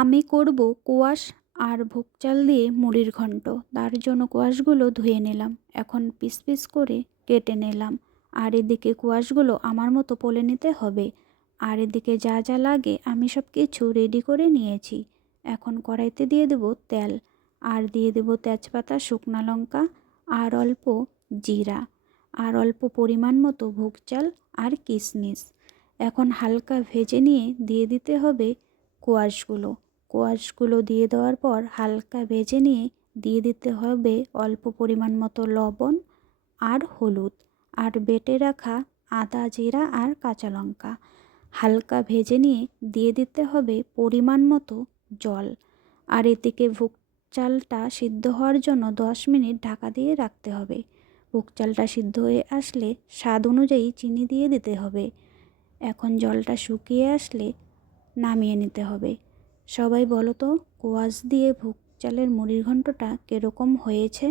আমি করব কোয়াশ আর ভোগ চাল দিয়ে মুড়ির ঘন্ট। তার জন্য কোয়াশগুলো ধুয়ে নিলাম, এখন পিস পিস করে কেটে নিলাম। আর এদিকে কোয়াশগুলো আমার মতো পলে নিতে হবে। আর এদিকে যা যা লাগে আমি সব কিছু রেডি করে নিয়েছি। এখন কড়াইতে দিয়ে দেব তেল, আর দিয়ে দেব তেজপাতা, শুকনো লঙ্কা, আর অল্প জিরা, আর অল্প পরিমাণ মতো ভোগ চাল আর কিশমিশ। এখন হালকা ভেজে নিয়ে দিয়ে দিতে হবে কোয়াশগুলো। কোয়াশগুলো দিয়ে দেওয়ার পর হালকা ভেজে নিয়ে দিয়ে দিতে হবে অল্প পরিমাণ মতো লবণ আর হলুদ, আর বেটে রাখা আদা, জিরা আর কাঁচা লঙ্কা। হালকা ভেজে নিয়ে দিয়ে দিতে হবে পরিমাণ মতো জল। আর এদিকে ভোগ চালটা সিদ্ধ হওয়ার জন্য 10 মিনিট ঢাকা দিয়ে রাখতে হবে। ভোগ চালটা সিদ্ধ হয়ে আসলে স্বাদ অনুযায়ী চিনি দিয়ে দিতে হবে। এখন জলটা শুকিয়ে আসলে নামিয়ে নিতে হবে। সবাই বলো তো, কোয়াশ দিয়ে ভোগ চালের মুড়ির ঘন্টটা কীরকম হয়েছে?